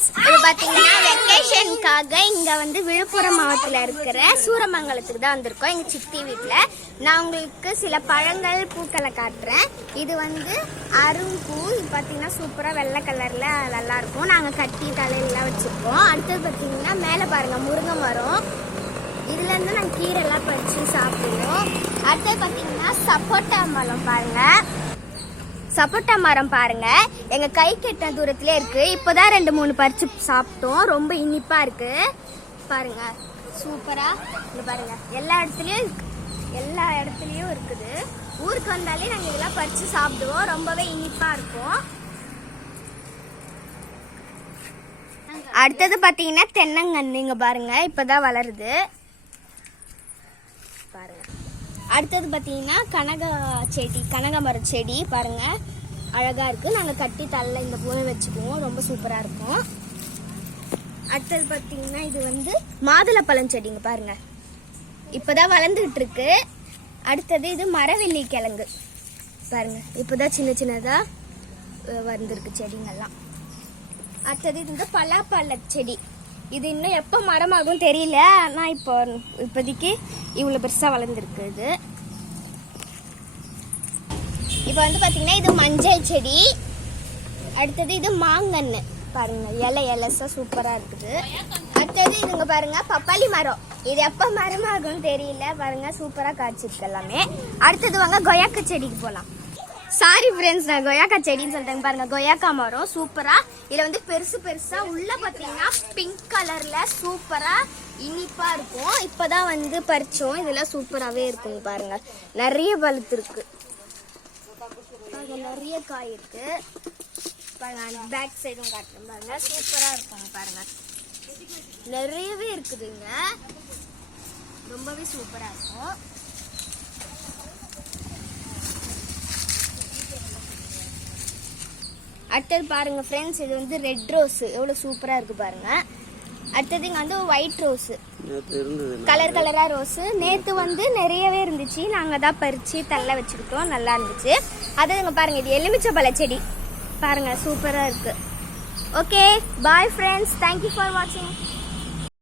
Friends, இப்போ பார்த்தீங்கன்னா வெக்கேஷனுக்காக இங்கே வந்து விழுப்புரம் மாவட்டத்தில் இருக்கிற சூரமங்கலத்துக்கு தான் வந்திருக்கோம். எங்கள் சித்தி வீட்டில். நான் உங்களுக்கு சில பழங்கள் பூக்களை காட்டுறேன். இது வந்து அரும்பூ. இது பார்த்தீங்கன்னா சூப்பராக வெள்ளை கலரில் நல்லாயிருக்கும். நாங்கள் கட்டி தலையிலாம் வச்சுருக்கோம். அடுத்தது பார்த்தீங்கன்னா மேலே பாருங்கள் முருங்கை மரம். இதுலேருந்து நாங்கள் கீரைலாம் பறித்து சாப்பிடுவோம். அடுத்தது பார்த்தீங்கன்னா சப்போட்டா மரம் பாருங்கள். சப்போட்டா மரம் பாருங்க, எங்க கை கெட்ட தூரத்திலே இருக்கு. இப்போதான் 2-3 பறிச்சு சாப்பிட்டோம். ரொம்ப இனிப்பா இருக்கு பாருங்க, சூப்பரா இங்க பாருங்க. எல்லா இடத்துலயும் இருக்குது. ஊருக்கு வந்தாலே நாங்க இதெல்லாம் பறிச்சு சாப்பிடுவோம். ரொம்பவே இனிப்பா இருக்கும். அடுத்தது பாத்தீங்கன்னா தென்னங்கன்று. இங்க பாருங்க, இப்பதான் வளருது பாருங்க. அடுத்தது பார்த்தீங்கன்னா கனகாமர செடி பாருங்கள், அழகாக இருக்குது. நாங்கள் கட்டி தள்ள இந்த பூனை வச்சுக்குவோம். ரொம்ப சூப்பராக இருக்கும். அடுத்தது பார்த்தீங்கன்னா இது வந்து மாதுளப்பழம் செடிங்க பாருங்கள், இப்போ தான் வளர்ந்துக்கிட்டு இருக்கு. அடுத்தது இது மரவள்ளி கிழங்கு பாருங்கள், இப்போ தான் சின்னதாக வந்திருக்கு செடிங்கெல்லாம். அடுத்தது இது வந்து பலாப்பழ செடி. இது இன்னும் எப்போ மரமாகும் தெரியல, ஆனால் இப்போதைக்கு இவ்வளோ பெருசாக வளர்ந்துருக்கு. இது இப்போ வந்து பார்த்தீங்கன்னா இது மஞ்சள் செடி. அடுத்தது இது மாங்கன்று பாருங்க, இலைசா சூப்பராக இருக்குது. அடுத்தது இதுங்க பாருங்க பப்பாளி மரம். இது எப்போ மரமாகும்னு தெரியல பாருங்க, சூப்பராக காய்ச்சிருக்கு எல்லாமே. அடுத்தது வாங்க கொய்யாக்கா செடிக்கு போகலாம். சாரி ஃப்ரெண்ட்ஸ், நான் கொய்யாக்கா செடின்னு சொல்லிட்டேங்க பாருங்க. கொய்யாக்கா மரம் சூப்பரா. இதுல வந்து பெருசா உள்ள பாத்தீங்கன்னா பிங்க் கலர்ல சூப்பரா இனிப்பா இருக்கும். இப்பதான் வந்து பறிச்சோம். இதெல்லாம் சூப்பராகவே இருக்குங்க பாருங்க. நிறைய பழுத்து இருக்கு, நிறைய காய் இருக்கு பாருங்க. பேக் சைடும் காட்டுறேன் பாருங்க, சூப்பரா இருக்குங்க பாருங்க. நிறையவே இருக்குதுங்க, ரொம்பவே சூப்பரா இருக்கும். அடுத்தது பாருங்க ஃப்ரெண்ட்ஸ், இது வந்து ரெட் ரோஸ் எவ்வளோ சூப்பராக இருக்கு பாருங்க. அடுத்தது இங்கே வந்து ஒயிட் ரோஸு, கலராக ரோஸு. நேற்று வந்து நிறையவே இருந்துச்சு, நாங்கள் தான் பறித்து தள்ள வச்சுக்கிட்டோம், நல்லா இருந்துச்சு. அது இங்கே பாருங்க, இது எலுமிச்சம்பழ செடி பாருங்க, சூப்பராக இருக்கு. Okay, bye friends, thank you for வாட்சிங்.